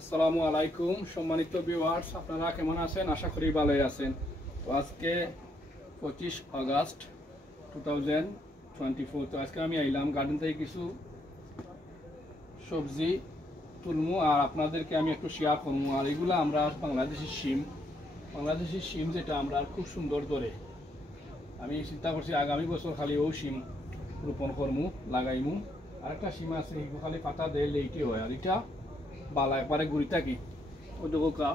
আসসালামু আলাইকুম সম্মানিত ভিউয়ার্স, আপনারা কেমন আছেন? আশা করি ভালোই আছেন। তো আজকে 25 আগস্ট 2024। তো আজকে আমি আইলাম গার্ডেন থেকে কিছু সবজি তুলমু আর আপনাদেরকে আমি একটু শেয়ার করবো। আর এগুলো আমরা বাংলাদেশি শিম যেটা আমরা খুব সুন্দর ধরে। আমি চিন্তা করছি আগামী বছর খালি ও শিম রোপণ করমু, লাগাইমু। আর একটা শিম আছে খালি পাতা দেয় লেইটি হয়, আর এটা বালা একবারে গুড়ি থাকি ওই দোকা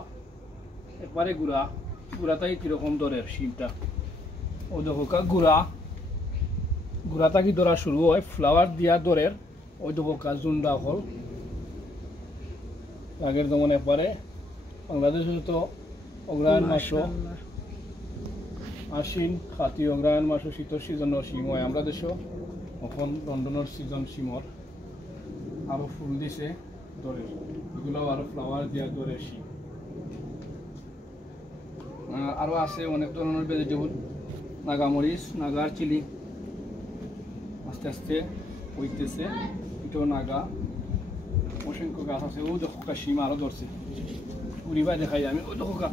একবারে গুড়াটাই কিরকম দরের শিমটা ওই দোকা গুড়া থাকি ধরা শুরু হয়, ফ্লাওয়ার দিয়া দরের ওই দোকা জুন্ডা হল আগের যেমন একবারে বাংলাদেশে তো অগ্রহায়ণ মাস আশ্বিন খাতি অগ্রহায়ণ মাস শীতর সিজনের শিম হয়। আমরা দেশও এখন লন্ডনের সিজন শিমর আরো ফুল দিছে দরের, এগুলো আরো ফ্লাওয়ার দিয়া দরের শিম। আরো আছে অনেক ধরনের ভেজিটেবল, নাগামরিচ, নাগার চিলি আস্তে আস্তে হইতেছে। এটাও নাগা, অসংখ্য গাছ আছে। ও দেখা শিম আরো ধরছে, গুড়ি বাই দেখাই আমি। ও দেখা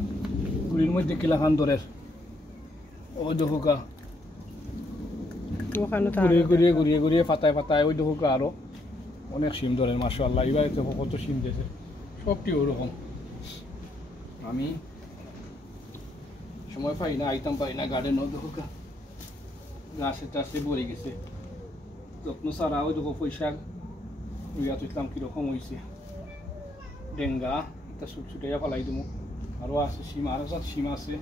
গুড়ির মধ্যে কিলাখান দরের, ও দেখা ঘুরিয়ে ফাতায় ওই দেখা আরো অনেক শিম ধরেন। মাশাআল্লাহ, এবার কত শিম দিয়েছে, সবটি ওরকম। আমি সময় পাই না, আইতাম পাই না গার্ডেনও। দেখো গাছে টাছে ভরে গেছে, যত্ন ছাড়া। ওই দেখো পয়সা রুইয়া তুলতাম কিরকম হয়েছে। ডেঙ্গা এটা ছুটাইয়া ফেলাই দেবো। আরও আছে শিম, আরও শিম আছে।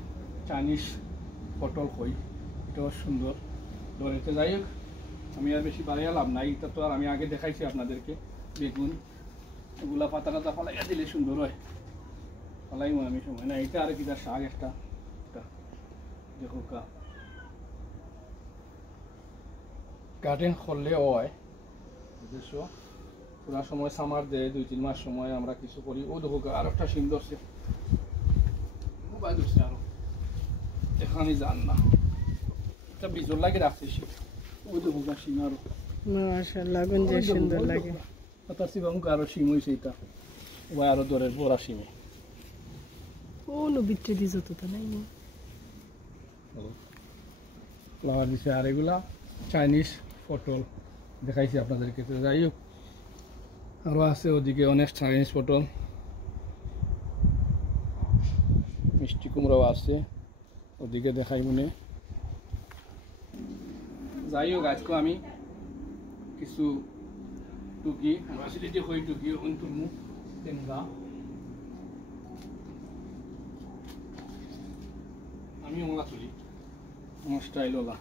চাইনিজ পটল কই, এটাও সুন্দর ধরেতে। যাই হোক, আমি আর বেশি বাড়াইয়া লাভ নাই। এটা তো আর আমি আগে দেখাইছি আপনাদেরকে। বেগুন এগুলা পাতা টাতা ফালাইয়া দিলে সুন্দর হয়, ফালাইমো আমি সময় না। এটা আর কি তার শাক একটা দেখো গার্ডেন করলে হয় বুঝেছ। পুরা সময় সামার দেয়, 2-3 মাস সময় আমরা কিছু করি। ও দেখো আর একটা শিম ধরছে, মোবাইল ধরছে আরো, এখানে যান না। এটা বিজল লাগে রাখছে শিম। ওই দেখো শিম আরো মাশাআল্লাহ, গঞ্জে সুন্দর লাগে। তার শিবাম আরো শিম হয়েছে। এটা ও আরো দরের বড়া শিমে কোন বিট্টে দিছ তো নাই না ফ্লাওয়ার দিছে। আর এগুলা চাইনিজ পটল দেখাইছি আপনাদেরকে। তো যাই হোক, আরও আছে ওদিকে অনেক চাইনিজ পটল, মিষ্টি কুমড়াও আছে ওদিকে দেখাই মনে। যাই হোক, আজকে আমি কিছু টুকি ফ্যাসিলিটি হয়ে টুকি তুলমু টেঙ্গা। আমি ওলা তুলি আমার স্টাইল ওলা।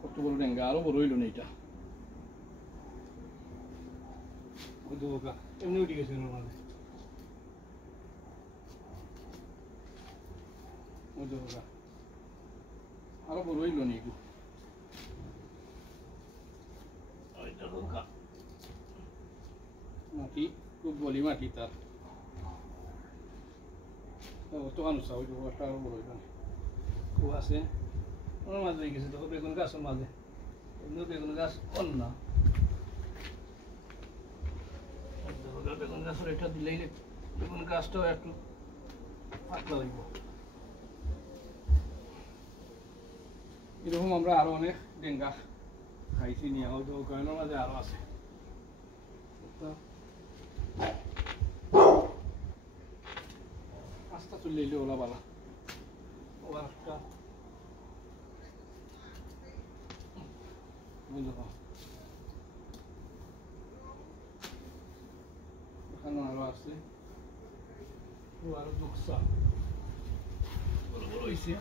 কত বড় টেঙ্গা, আরো বড় হইল না এটা। এমনি উঠে গেছে নর্মালি। আরো বড় হইল না এগুলো। মাটি খুব বলি মাটি তার তো আনুসা ওই একটা আরো বড় হইল খুব আছে। ওর মাঝে হয়ে গেছে দেখো, বেগুন গাছের মাঝে। এমনি বেগুন গাছ অন্য বেগুন গাছের এটা দিলেই বেগুন গাছটাও একটু পাতলা লাগব। এরকম আমরা আরো অনেক ডেঙ্গা খাইছি নিয়ে, হয়তো গানের মাঝে আরো আছে। আস্তা চলে এলে ওলা বালা। ও একটা এখানে আরো আছে, আরো দুঃখা বড় বড় হয়েছে।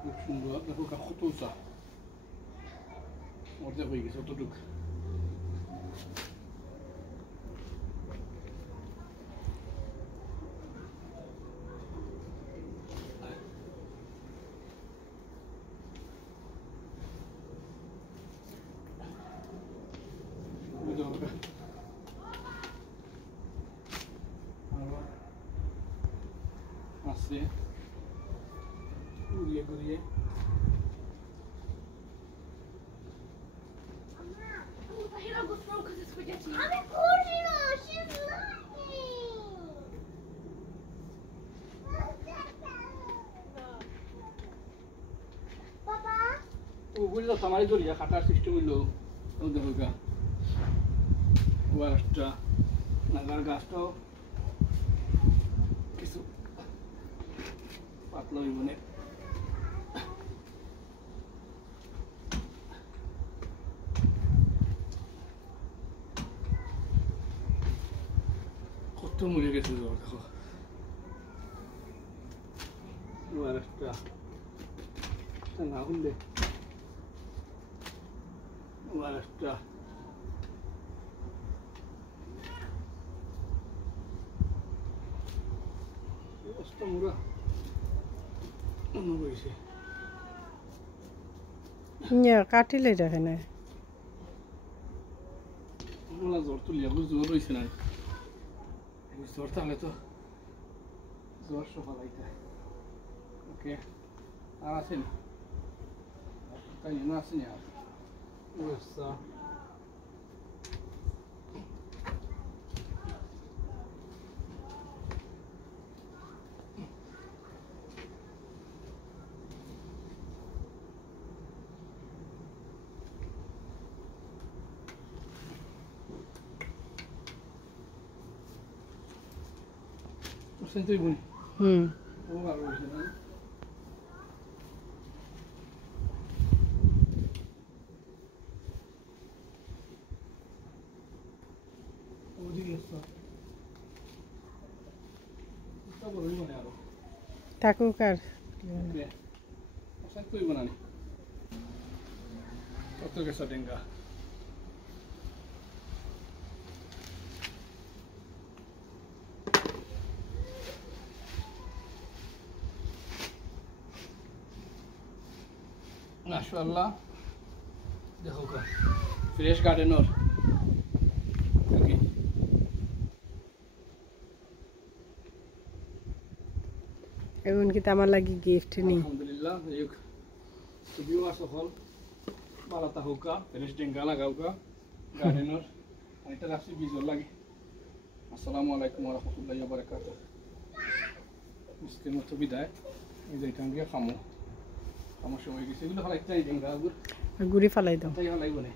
খুব সুন্দর দেখো, কত উঁচা অর্ধেক হয়ে গেছে অতটুক। আছে ঘুরিয়ে ঘুরিয়ে was wrong because it's spaghetti. I'm calling her. She's lying. Papa? ওগুলো তোমারই জড়িয়ে খাটার সিস্টেম হইলো ও দেখো গা ওয়ারটা নাগার গাছটাও কিছু পাতলা হইব না কত মরে গেছে দেখো ওয়ারটা না হলে ওয়ারটা অবস্থা মুরা অন্য হয়েছে কাটিলে দেখে না মোলা জ্বর তুলিয়া জ্বর রয়েছে না জ্বর তাহলে তো জ্বর সকালাইতে ওকে আর আছেন তাই না আছেন আর অবস্থা Sento i buoni. Oh, guarda, oh, di questo. Stavo rimanendo. থাকুক আর Beh, sento i buoni. Fatto che sta tenga. माशाल्लाह देखो का फ्रेश गार्डन और ओके এখন কি আমার লাগি গিফট নি अल्हम्दुलिल्लाह एक सुबियो सफल बाला ताहुका फ्रेश डेंगा लगाउका गार्डन और এটা রাখছি বিজল লাগে আসসালামু আলাইকুম ওয়া রাহমাতুল্লাহি ওয়া বারাকাতুহু মিসকে মতো বিদায় এই যে টাঙ্গিয়া খামো আমার সময় গেছে এগুলো খালাইতে এই ডেঙ্গা গুড়ি ফালাই দাও তাই হালাই বলে